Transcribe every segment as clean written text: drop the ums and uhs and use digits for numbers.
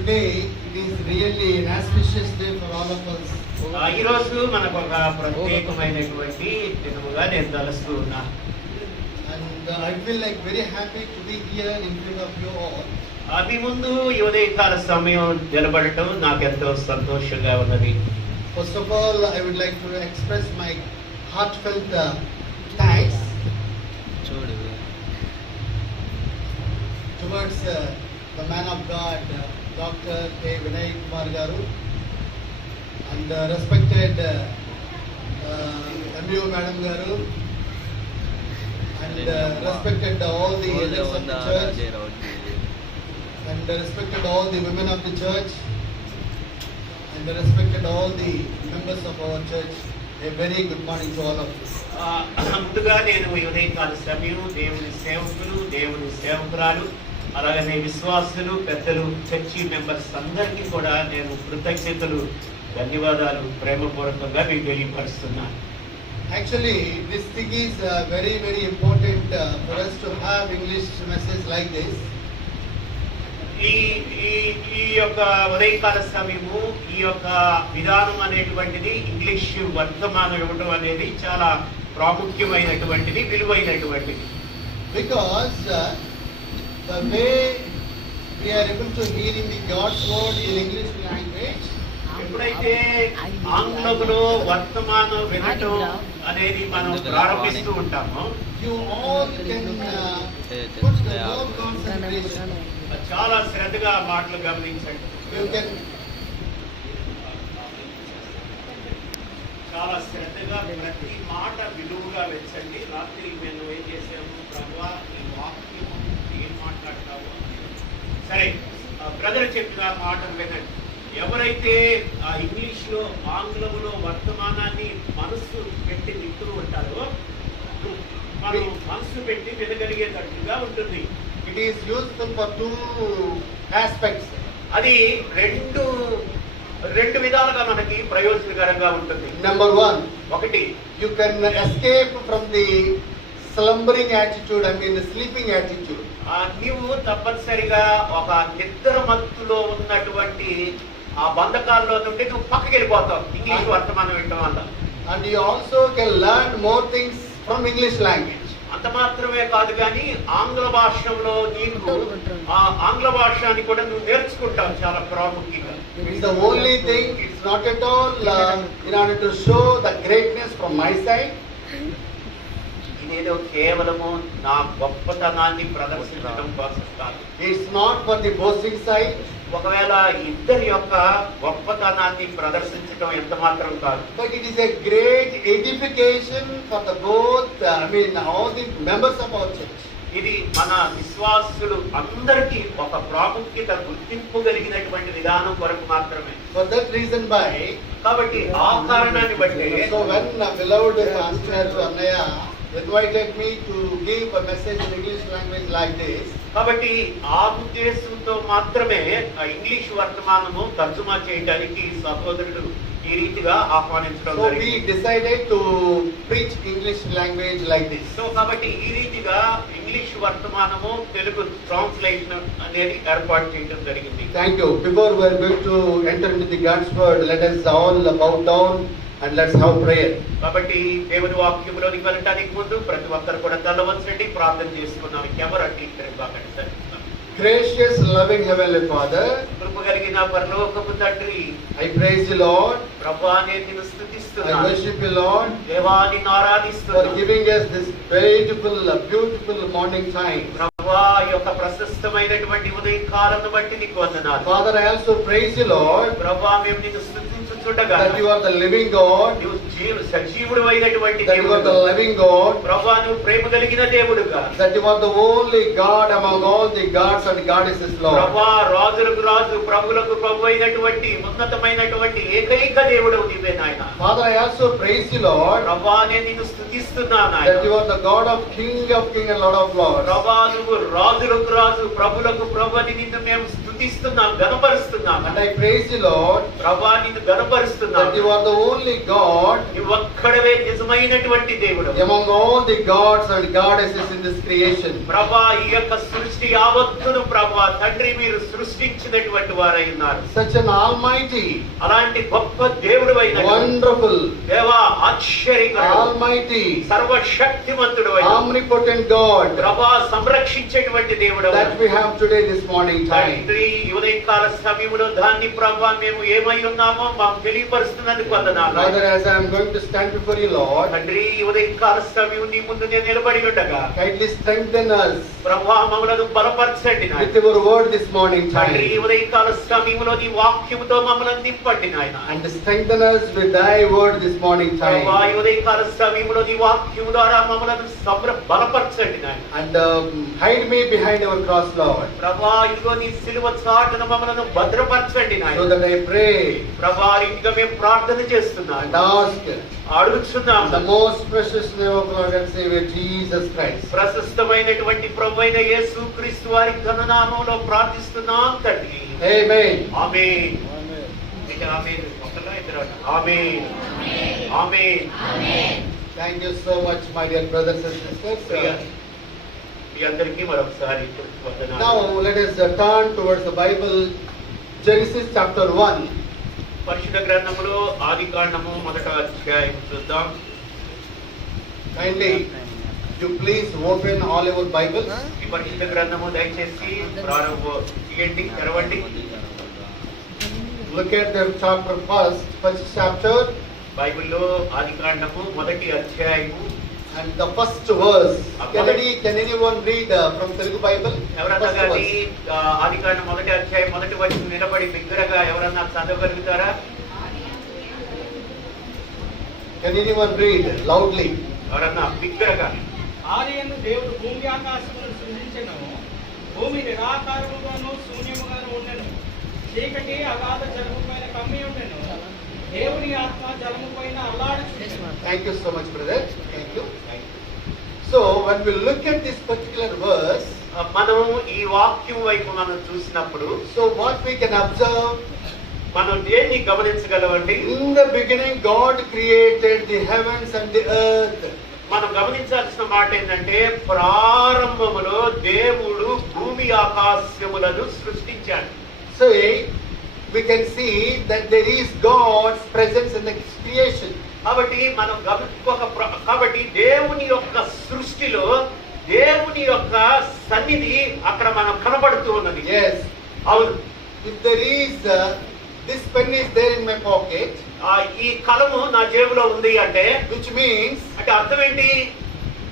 Today it is really an auspicious day for all of us. ఈ రోజు మనకు ఒక ప్రత్యేకమైనటువంటి దినముగా నేను తలుస్తూ ఉన్నా. And I feel like very happy to be here in front of you all. మీ ముందు ఈ ఉదయకాల సమయం నిలబడటం నాకెంతో సంతోషంగా ఉన్నది. First of all, I would like to express my heartfelt thanks towards the man of God, Dr. K. Vinay Kumar Garu, and respected MU Madam Garu, and respected all the elders of the church, and respected all the women of the church, and respected all the members of our church. A very good morning to all of you. ముందుగా నేను ఈ ఉదయకాల సమయం దేవుని సేవకులు, దేవుని సేవకురాలు, అలాగనే విశ్వాసులు, పెద్దలు, చర్చి మెంబర్స్ అందరికీ కూడా నేను కృతజ్ఞతలు, ధన్యవాదాలు ప్రేమపూర్వకంగా మీకు తెలియపరుస్తున్నాను. Actually, this thing is very, very important for us to have English message like this. ఈ యొక్క ఉదయకాల సమయము, ఈ యొక్క విధానం అనేటువంటిది ఇంగ్లీష్ వర్తమానం ఇవ్వడం అనేది చాలా ప్రాముఖ్యమైనటువంటిది, విలువైనటువంటిది. Because the way we are able to hear in the God's word in English language, ఎప్పుడైతే ఆంగ్లంలో వర్తమానం వినటం అనేది మనం ప్రారంభిస్తూ ఉంటామో, you all can put the more concentration. చాలా శ్రద్ధగా మాటలు గమనించండి. You can చాలా శ్రద్ధగా ప్రతి మాట విలువగా వెచ్చండి. రాత్రి మేము ఏం చేసాము, ప్రభువా ఈ వాక్యం ఏం మాట్లాడతావు, సరే బ్రదర్ చెప్పిన మాటలు వినండి. ఎవరైతే ఇంగ్లీష్లో, ఆంగ్లంలో వర్తమానాన్ని మనస్సు పెట్టి వింటూ ఉంటారో, మనం మనస్సు పెట్టి వినగలిగేటట్టుగా ఉంటుంది. it is useful for two aspects. అది రెండు విధాలుగా మనకి ప్రయోజనకరంగా ఉంటుంది. Number one, ఒకటి, you can escape from the slumbering attitude, the sleeping attitude. నీవు తప్పనిసరిగా ఒక నిద్ర మత్తులో ఉన్నటువంటి ఆ బంధకాల్లో నుండి నువ్వు పక్కకి వెళ్ళిపోతావు ఇంగ్లీష్ వర్తమానం వినడం వల్ల. And you also can learn more things from English language. అంత మాత్రమే కాదు కానీ ఆంగ్ల భాషలో నీకు ఆ ఆంగ్ల భాషని కూడా నువ్వు నేర్చుకుంటావు చాలా ప్రాముఖ్యంగా. It's the only thing, it's not at all in order to show the greatness from my side. ఇదేదో కేవలము నా గొప్పతనాన్ని ప్రదర్శించడం కోసం కాదు. It's not for the boasting side. ఒకవేళ ఇద్దరి యొక్క గొప్పతనాన్ని ప్రదర్శించడం ఎంత మాత్రం కాదు. But it is a great edification for the both, all the members of our church. ఇది మన విశ్వాసులు అందరికీ ఒక ప్రాముఖ్యత, గుర్తింపు కలిగినటువంటి విధానం కొరకు మాత్రమే. For that reason కాబట్టి ఆ కారణాన్ని బట్టి so when beloved Pastor Annaya invited me to give a message in English language like this, కాబట్టి ఆ ఉద్దేశంతో మాత్రమే ఇంగ్లీష్ వర్తమానము తర్జుమా చేయడానికి సహోదరుడు ఈ రీతిగా ఆహ్వానించడం so we జరిగింది. decided to preach English language like this. So కాబట్టి ఈ రీతిగా ఇంగ్లీష్ వర్తమానము తెలుగు ట్రాన్స్లేషన్ అనేది ఏర్పాటు చేయడం జరిగింది. Thank you. Before we are going to enter into the God's word, let us all bow down and let's have prayer. కాబట్టి దేవుని వాక్యంలోనికి వెళ్ళడానికి ముందు ప్రతి ఒక్కరు కూడా తలవంచండి, ప్రార్థన చేసుకున్నాం. ఎవరు అట్టి బాగండి సరే. Gracious, loving Heavenly Father, కృప కలిగిన పరలోకపు తండ్రి, I praise you, Lord. ప్రభువా నేను నిన్ను I స్తుతిస్తున్నాను. worship you, Lord, దేవా నిన్ను for ఆరాధిస్తున్నాను. giving us this beautiful morning time. ప్రభువా ఈ యొక్క ప్రశస్తమైనటువంటి ఉదయకాలను బట్టి నీకు వందనాలు. Father, I also praise you, Lord, ప్రభువా మేము నిన్ను స్తుతించుచుండగా that you are the living God, నువ్వు సజీవుడు అయినటువంటి that you are the living God, ప్రభువా నువ్వు ప్రేమ కలిగిన దేవుడుగా, that you are the only God among all the gods and goddesses, Lord. ప్రభువా రాజులకు రాజు, ప్రభువులకు ప్రభు అయినటువంటి ఉన్నతమైనటువంటి ఏకైక దేవుడు నీవే నాయన. Father, I also praise you, Lord, ప్రభువా నేను నిన్ను స్తుతిస్తున్నాను that నాయన. you are the God of King and Lord of Lords. ప్రభువా నువ్వు రాజులకు రాజు, ప్రభువులకు ప్రభు అని నిన్ను మేము స్తుతిస్తున్నాము. స్తుతిస్తున్నాం, గణపరుస్తున్నాం. And I praise you, Lord, ప్రభువా నిన్ను గణపరుస్తున్నాం. that you are the only God నీవు ఒక్కడవే నిజమైనటువంటి దేవుడు. among all the gods and goddesses in this creation. ప్రభువా ఈ యొక్క సృష్టి యావత్తును ప్రభువా తండ్రి మీరు సృష్టించినటువంటి వారై ఉన్నారు. Such an almighty, అలాంటి గొప్ప దేవుడవైన wonderful, దేవా ఆశ్చర్యకరుడు, almighty, సర్వశక్తిమంతుడు, omnipotent God ప్రభువా సంరక్షించేటువంటి దేవుడు that we have today this morning time. తండ్రి ఈ ఉదయకాల సమయంలో దాన్ని ప్రభువా మేము ఏమై ఉన్నామో మాకు తెలియపరుస్తున్నందుకు వందనాలు. Father, as I am going to stand before you, Lord, తండ్రి ఈ ఉదయకాల సమయం నీ ముందు నేను నిలబడి ఉండగా kindly strengthen us ప్రభువా మమ్మలను బలపరచండి నాయన. with your word this morning తండ్రి ఈ time, ఉదయకాల సమయంలో నీ వాక్యముతో మమ్మల్ని నింపండి నాయన. and strengthen us with thy word this morning ప్రభువా time, ఈ ఉదయకాల సమయంలో నీ వాక్యము ద్వారా మమ్మలను బలపరచండి నాయన. and hide me behind our cross, Lord, ప్రభువా ఇదిగో నీ సిలువ చాటున మమ్మలను భద్రపరచండి so నాయన. that I pray ప్రభువా ఇందుగా మేము ప్రార్థన చేస్తున్నాం, and ask అడుగుతున్నాం. in the most precious name of Lord and Savior Jesus Christ. ప్రశస్తమైనటువంటి ప్రభువైన యేసు క్రీస్తు వారి ఘననామములో ప్రార్థిస్తున్నాం తండ్రి. Amen. ఆమేన్. ఇక ఆమేన్. ఒకలా ఇద్దరు ఆమేన్. ఆమేన్. Thank you so much, my dear brothers and sisters. మీ అందరికీ మరొకసారి వందనాలు. Now let us turn towards the Bible, Genesis chapter 1. పరిశుద్ధ గ్రంథములో ఆదికాండము 1వ అధ్యాయం చూద్దాం. Kindly, you please open all your Bibles. ఈ పరిశుద్ధ గ్రంథము దయచేసి తీయండి, తెరవండి. Look at the chapter first chapter, బైబిల్లో ఆదికాండము 1వ అధ్యాయము and the first verse. Can anyone read from Telugu Bible? ఎవరన్నా First కానీ verse. ఆదికాండం 1వ అధ్యాయం 1వ వచనం నిలబడి బిగ్గరగా ఎవరన్నా చదవగలుగుతారా? Can anyone read loudly? ఎవరన్నా బిగ్గరగా? ఆదియందు దేవుడు భూమి ఆకాశములను సృజించెను. భూమి నిరాకారముగాను శూన్యముగాను ఉండెను. చీకటి అగాధ జలముపైన కమ్మి ఉండెను. దేవుని ఆత్మ జలముపైన అల్లాడుచుండెను. Thank you so much, brother. Thank you. So when we look at this particular verse, మనం ఈ వాక్యం వైపు మనం చూసినప్పుడు so what we can observe, మనం దేన్ని గమనించగలమండి? in the beginning God created the heavens and the earth. మనం గమనించాల్సిన మాట ఏంటంటే ప్రారంభములో దేవుడు భూమి ఆకాశములను సృష్టించాడు. So we can see that there is God's presence in the creation. కాబట్టి మనం కాబట్టి దేవుని యొక్క సృష్టిలో దేవుని యొక్క సన్నిధి అక్కడ మనం కనబడుతూ ఉన్నది. Yes. అవును. If there is this pen is there in my pocket, ఈ కలము నా జేబులో ఉంది అంటే which means అంటే అర్థం ఏంటి?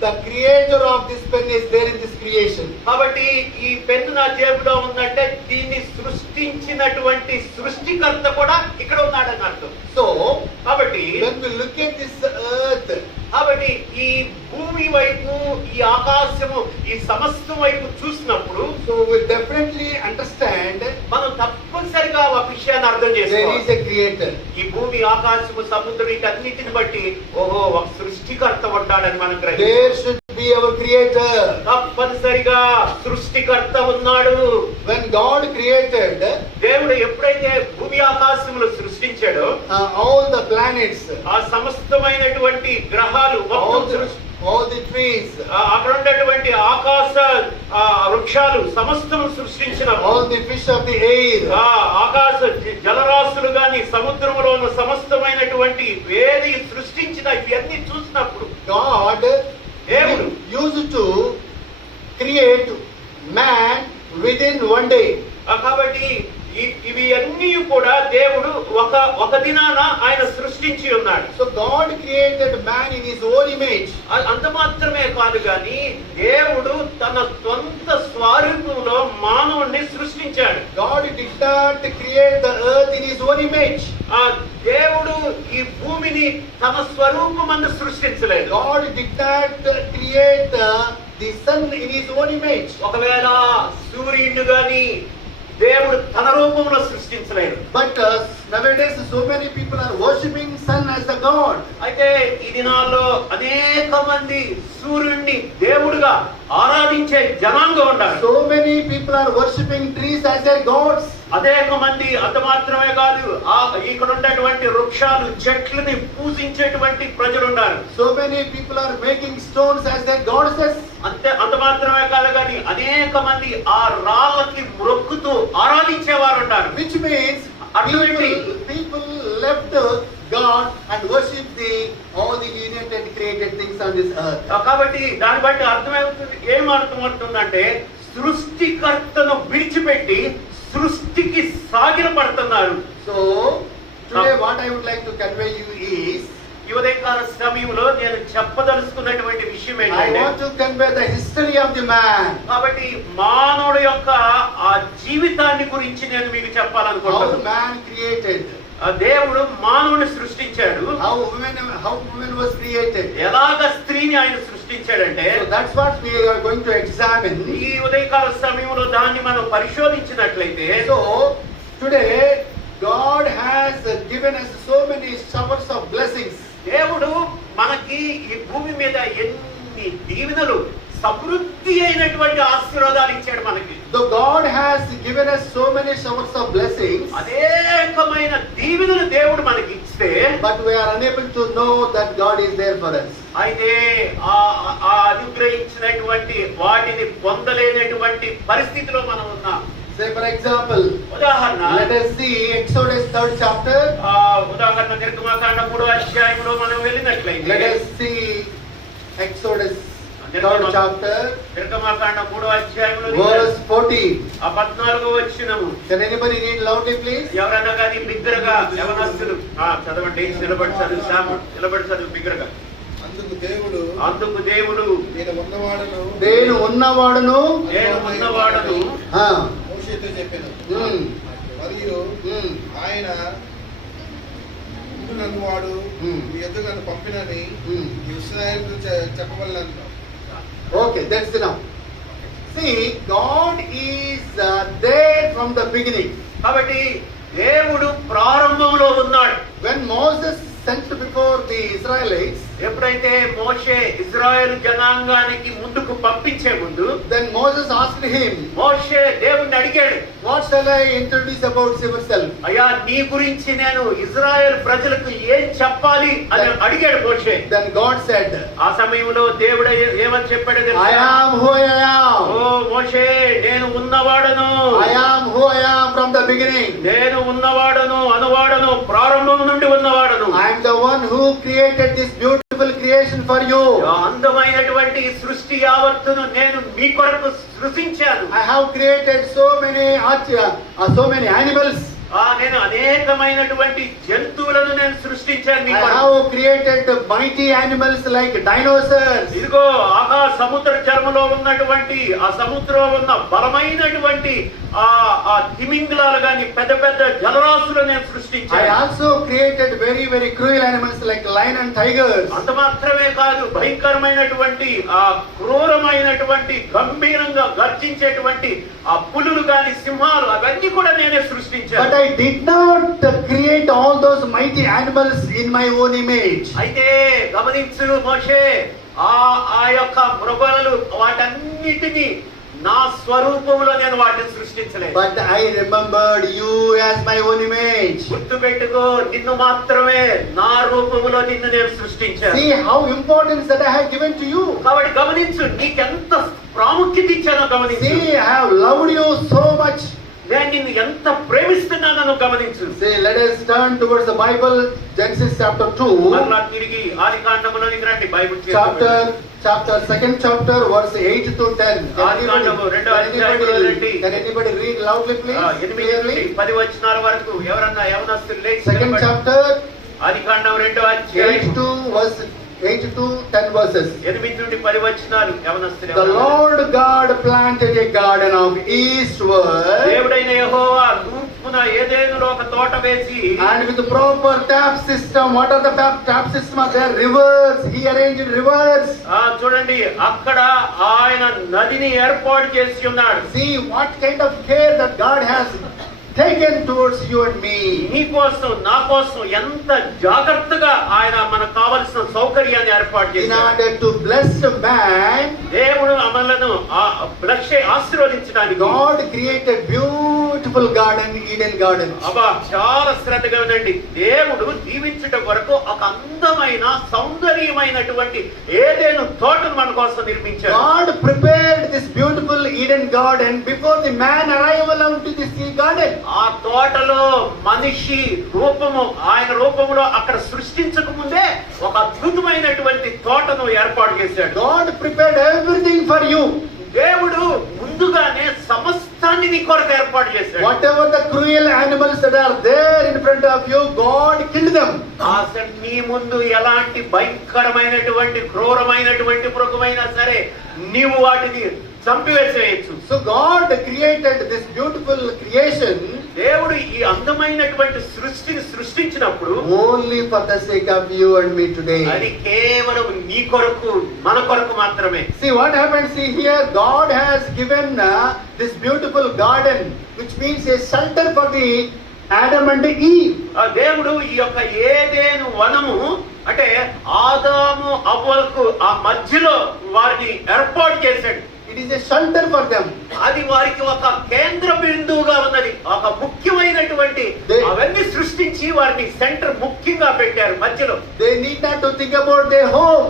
the creator of this pen is there in this creation. కాబట్టి ఈ పెన్ను నా జేబులో ఉందంటే దీన్ని సృష్టించినటువంటి సృష్టికర్త కూడా ఇక్కడ ఉన్నాడని అర్థం. So కాబట్టి when we look at this earth, కాబట్టి ఈ భూమి వైపు ఈ ఆకాశము ఈ సమస్తం వైపు చూసినప్పుడు so we definitely understand మనం తప్పనిసరిగా ఒక విషయాన్ని అర్థం there చేసుకోవాలి. is a creator. ఈ భూమి ఆకాశము సముద్రం వీటన్నిటిని బట్టి ఓహో ఒక సృష్టికర్త ఉంటాడని మనం గ్రహించాలి. There should be our creator. తప్పనిసరిగా సృష్టికర్త ఉన్నాడు. When God created దేవుడు ఎప్పుడైతే భూమి ఆకాశములు సృష్టించాడో all the planets, ఆ సమస్తమైనటువంటి గ్రహాలు all the trees, అక్కడ ఉన్నటువంటి ఆకాశ వృక్షాలు సమస్తము సృష్టించిన all the fish of the air, ఆకాశ జలరాశులు గాని సముద్రంలో ఉన్న సమస్తమైనటువంటి వేది సృష్టించిన ఇవన్నీ చూసినప్పుడు God దేవుడు used to create man within one day. కాబట్టి ఇవి అన్నీ కూడా దేవుడు ఒక దినాన ఆయన సృష్టించి ఉన్నాడు. So God created man in his own image. అంత మాత్రమే కాదు కానీ దేవుడు తన సొంత స్వరూపంలో మానవుణ్ణి సృష్టించాడు. God did not create the earth in his own image. దేవుడు ఈ భూమిని తన స్వరూపమందు సృష్టించలేదు. God did not create the sun in his own image. ఒకవేళ సూర్యుడు గాని దేవుడు తన రూపంలో సృష్టించలేదు. But nowadays so many people are worshipping sun as the god. అయితే ఈ దినాల్లో అనేక మంది సూర్యుడిని దేవుడుగా ఆరాధించే జనాంగం ఉన్నారు. So many people are worshipping trees as their gods. అనేక మంది అంత మాత్రమే కాదు, ఇక్కడ ఉన్నటువంటి వృక్షాలు చెట్లని పూజించేటువంటి ప్రజలు ఉన్నారు. So many people are making stones as their goddesses. అంత మాత్రమే కాదు కానీ అనేక మంది ఆ రాళ్ళకి మొక్కుతూ ఆరాధించేవారు ఉన్నారు. Which means people left God and worship all the united created things on this earth. కాబట్టి దాన్ని బట్టి ఏం అర్థమవుతుందంటే సృష్టికర్తను విడిచిపెట్టి సృష్టికి సాగిలపడుతున్నారు. So today what I would like to convey you is, ఈ ఉదయకాల సమయంలో నేను చెప్పదలుచుకున్నటువంటి విషయం I ఏంటంటే, want to convey the history of the man. కాబట్టి మానవుడి యొక్క ఆ జీవితాన్ని గురించి నేను మీకు How చెప్పాలనుకుంటున్నాను. man created, దేవుడు మానవుని సృష్టించాడు. how woman was created. ఎలాగ స్త్రీని ఆయన సృష్టించాడంటే, So that's what we are going to examine. ఈ ఉదయకాల సమయంలో దాన్ని మనం పరిశోధించినట్లయితే, So today God has given us so many showers of blessings. దేవుడు మనకి ఈ భూమి మీద ఎన్ని దీవెనలు, సమృద్ధి అయినటువంటి ఆశీర్వాదాలు ఇచ్చాడు మనకి. So God has given us so many showers of blessings, అనేకమైన దీవెనలు దేవుడు మనకి ఇస్తే, but we are unable to know that God is there for us. అయితే ఆ అనుగ్రహించినటువంటి వాటిని పొందలేనటువంటి పరిస్థితిలో మనం ఉన్నాం. Say for example, ఉదాహరణ, let us see Exodus 3rd chapter. ఉదాహరణ నిర్గమకాండ 3వ అధ్యాయంలో మనం వెళ్ళినట్లయితే, Let us see Exodus 3rd chapter, నిర్గమకాండ 3వ అధ్యాయంలో verse 14. 14వ వచనము. Can anybody read loudly, please? ఎవరన్నా కానీ బిగ్గరగా యవనస్తులు చదవండి. నిలబడి చదువు శ్యామ, నిలబడి చదువు బిగ్గరగా. అందుకు దేవుడు నేను ఉన్నవాడును మోషేతో చెప్పాను. మరియు ఆయన నన్ను వాడు మీ ఎదురు నన్ను పంపినని ఇశ్రాయేలుకు చెప్పవలెను. Okay, that's enough. See, God is there from the beginning. కాబట్టి దేవుడు ప్రారంభంలో ఉన్నాడు. When Moses sent before the Israelites, ఎప్పుడైతే మోషే ఇజ్రాయెల్ జనాంగానికి ముందుకు పంపించే ముందు, then Moses asked him, మోషే దేవుణ్ణి అడిగాడు, what shall I introduce about yourself? అయ్యా నీ గురించి నేను ఇజ్రాయెల్ ప్రజలకు ఏం చెప్పాలి అని అడిగాడు మోషే. Then God said, ఆ సమయంలో దేవుడు ఏమని చెప్పాడు తెలుసా? I am who I am. ఓ మోషే, నేను ఉన్నవాడను. I am who I am from the beginning. నేను ఉన్నవాడను, అనువాడను, ప్రారంభం నుండి ఉన్నవాడను. I am the one who created this beautiful creation for you. అందమైనటువంటి సృష్టి యావత్తును నేను మీ కొరకు సృష్టించాను. I have created so many animals. నేను అనేకమైనటువంటి జంతువులను నేను సృష్టించాను మీ I కొరకు. have created mighty animals like dinosaurs. ఇదిగో సముద్ర చర్మలో ఉన్నటువంటి ఆ సముద్రంలో ఉన్న బలమైనటువంటి ఆ తిమింగలాలు గాని పెద్ద పెద్ద జలరాశులు నేను I సృష్టించాను. also created very very cruel animals like lion and tigers. అంత మాత్రమే కాదు, భయంకరమైనటువంటి ఆ క్రూరమైనటువంటి గంభీరంగా గర్జించేటువంటి ఆ పులులు గాని సింహాలు అవన్నీ కూడా నేనే సృష్టించాను. But I did not create all those mighty animals in my own image. అయితే గమనించు మోషే, ఆ యొక్క మృగాలు వాటన్నిటిని నా స్వరూపంలో నేను వాటిని సృష్టించలేదు. But I remembered you as my own image. గుర్తుపెట్టుకో, నిన్ను మాత్రమే నా రూపంలో నిన్ను నేను సృష్టించాను. See how importance that I have given to you. కాబట్టి గమనించు, నీకెంత ప్రాముఖ్యత ఇచ్చానో గమనించు. See, I have loved you so much. నేను నిన్ను ఎంత ప్రేమిస్తున్నానో గమనించు. See, let us turn towards the Bible, Genesis chapter 2. మరలా తిరిగి ఆదికాండములోనికి రండి. Bible Chapter 2nd chapter verse 8 to 10. Can anybody read loudly, please? 8 నుండి 10 వచనాల వరకు ఎవరన్నా యవనస్తులు లేచి Second నిలబడి. chapter, ఆదికాండం 2వ అధ్యాయం 8 to 10 verses. 8 నుండి 10 వచనాలు యవనస్తులు. The Lord God planted a garden of eastward దేవుడైన యెహోవా తూర్పు చొప్పున ఏదేనులో ఒక తోట వేసి And with the proper tap system, what are the tap system are there? Rivers, he arranged rivers. చూడండి అక్కడ ఆయన నదిని ఏర్పాటు చేసి ఉన్నాడు. See what kind of care that God has taken towards you and me. నీ కోసం నా కోసం ఎంత జాగ్రత్తగా ఆయన మనకు కావలసిన సౌకర్యాన్ని ఏర్పాటు In చేశాడు. order to bless man, దేవుడు మనలను ఆశీర్వదించడానికి God created beautiful garden, Eden garden. అబ్బా చాలా శ్రద్ధగా ఉండండి. దేవుడు దీవించుట కొరకు ఒక అందమైన సౌందర్యమైనటువంటి ఏదైనా తోటను మన కోసం నిర్మించాడు. God prepared this beautiful Eden garden before the man arrival unto this garden. ఆ తోటలో మనిషి రూపము ఆయన రూపంలో అక్కడ సృష్టించక ముందే ఒక అద్భుతమైనటువంటి తోటను ఏర్పాటు చేశాడు. God prepared everything for you. దేవుడు ముందుగానే సమస్తాన్ని నీ కొరకు ఏర్పాటు చేశాడు. Whatever the cruel animals that are there in front of you, God killed them. అసలు నీ ముందు ఎలాంటి భయంకరమైనటువంటి క్రూరమైనటువంటి మృగమైనా సరే నీవు వాటిని చంపివేసేయచ్చు. So God created this beautiful creation దేవుడు ఈ అందమైనటువంటి సృష్టిని సృష్టించినప్పుడు only for the sake of you and me today. అది కేవలం నీ కొరకు మన కొరకు మాత్రమే. See what happens. See here, God has given this beautiful garden, which means a shelter for the Adam and Eve. ఆ దేవుడు ఈ యొక్క ఏదెను వనము అంటే ఆదాము అవ్వలకు ఆ మధ్యలో వారిని ఏర్పాటు చేశాడు. It is a shelter for them. అది వారికి ఒక కేంద్ర బిందువుగా ఉన్నది. ఒక ముఖ్యమైనటువంటి అవన్నీ సృష్టించి వారిని సెంటర్ ముఖ్యంగా పెట్టారు మధ్యలో. They need not to think about their home.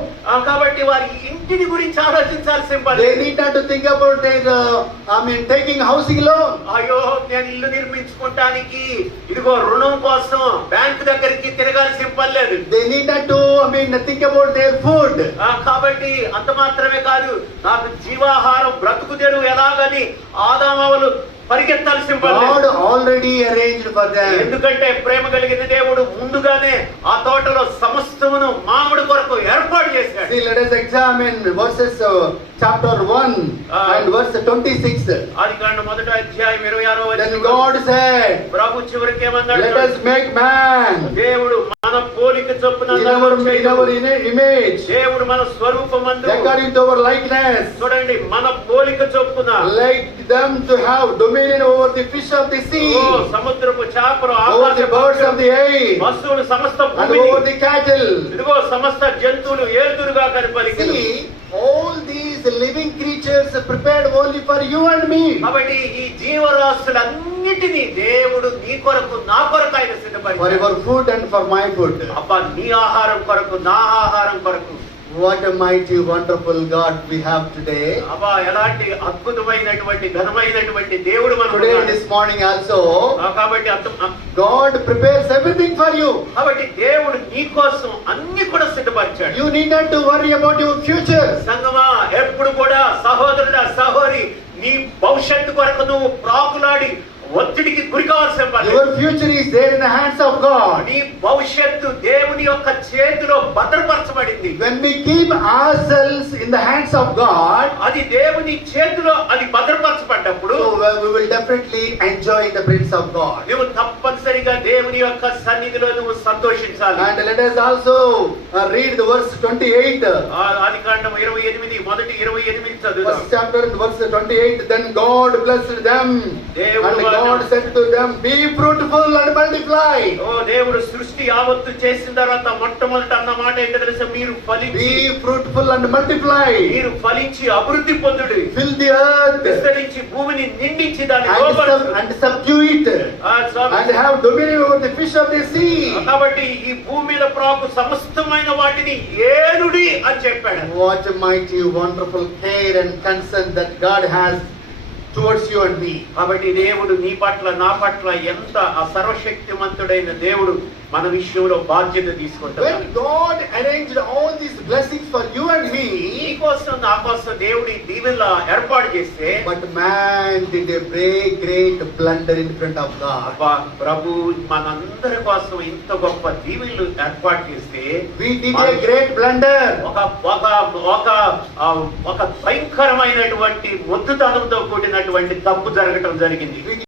కాబట్టి వారి ఇంటిని గురించి ఆలోచించాల్సిన పని They లేదు. need not to think about their taking housing loan. అయ్యో నేను ఇల్లు నిర్మించుకోవటానికి ఇదిగో రుణం కోసం బ్యాంకు దగ్గరికి తిరగాల్సిన పని లేదు. They need not to think about their food. కాబట్టి అంత మాత్రమే కాదు, నాకు జీవాహారం బ్రతుకుదేరు ఎలాగని ఆదామవలు పరిగెత్తాల్సిన పని God లేదు. already arranged for them. ఎందుకంటే ప్రేమ కలిగిన దేవుడు ముందుగానే ఆ తోటలో సమస్తమును మామిడి కొరకు ఏర్పాటు చేశాడు. See, let us examine verses chapter 1 and verse 26. ఆదికాండం 1వ అధ్యాయం 26వ Then వచనం. God said, ప్రభు చివరికి ఏమన్నాడు? let us make man దేవుడు మన పోలిక చొప్పున in our image, దేవుడు మన స్వరూపమందు according to our likeness, చూడండి మన పోలిక చొప్పున like them to have dominion over the fish of the sea, సముద్రపు చేపలు over the birds of the air, వస్తువులు సమస్త and భూమిని over the cattle. ఇదిగో సమస్త జంతువులు ఏదురుగా కనిపలికిను. See, all these living creatures prepared only for you and me. కాబట్టి ఈ జీవరాశులన్నిటినీ దేవుడు నీ కొరకు నా కొరకు ఆయన For సిద్ధపరిచాడు. your food and for my food. అబ్బా నీ ఆహారం కొరకు నా ఆహారం కొరకు. What a mighty, wonderful God we have today. అబ్బా ఎలాంటి అద్భుతమైనటువంటి ఘనమైనటువంటి దేవుడు మనకు Today, ఉన్నాడు. this morning also, కాబట్టి God prepares everything for you. కాబట్టి దేవుడు నీ కోసం అన్ని కూడా సిద్ధపరిచాడు. You need not to worry about your future. సంగమా ఎప్పుడు కూడా సహోదరుడా సహోదరి నీ భవిష్యత్తు కొరకు నువ్వు ప్రాకులాడి ఒత్తిడికి గురి కావాల్సిన పని. Your future is there in the hands of God. నీ భవిష్యత్తు దేవుని యొక్క చేతిలో భద్రపరచబడింది. When we keep ourselves in the hands of God, అది దేవుని చేతిలో అది భద్రపరచబడ్డప్పుడు so we will definitely enjoy the presence of God. నువ్వు తప్పనిసరిగా దేవుని యొక్క సన్నిధిలో నువ్వు సంతోషించాలి. And let us also read the verse 28. ఆదికాండం 28 మొదటి 28 చదువుదాం. First chapter and verse 28. Then God blessed them, and God said to them, be fruitful and multiply. దేవుడు సృష్టి యావత్తు చేసిన తర్వాత మొట్టమొదట అన్న మాట ఏంటో తెలుసా? మీరు ఫలించి Be fruitful and multiply. మీరు ఫలించి అభివృద్ధి పొందుడి. Fill the earth విస్తరించి భూమిని నిండించి దాన్ని and subdue it, and have dominion over the fish of the sea. కాబట్టి ఈ భూమి మీద ప్రాకు సమస్తమైన వాటిని ఏలుడి అని చెప్పాడు. What a mighty, wonderful care and concern that God has towards you and me. కాబట్టి దేవుడు నీ పట్ల నా పట్ల ఎంత సర్వశక్తిమంతుడైన దేవుడు మన విషయంలో బాధ్యత తీసుకుంటాడు. When God arranged all these blessings for you and me, నీ కోసం నా కోసం దేవుడి దీవెనల ఏర్పాటు చేస్తే, but man did a great blunder in front of God. ప్రభు మనందరి కోసం ఇంత గొప్ప దీవెనలు ఏర్పాటు చేస్తే We did a great blunder. ఒక భయంకరమైనటువంటి మొద్దుతనంతో కూడినటువంటి తప్పు జరగటం జరిగింది.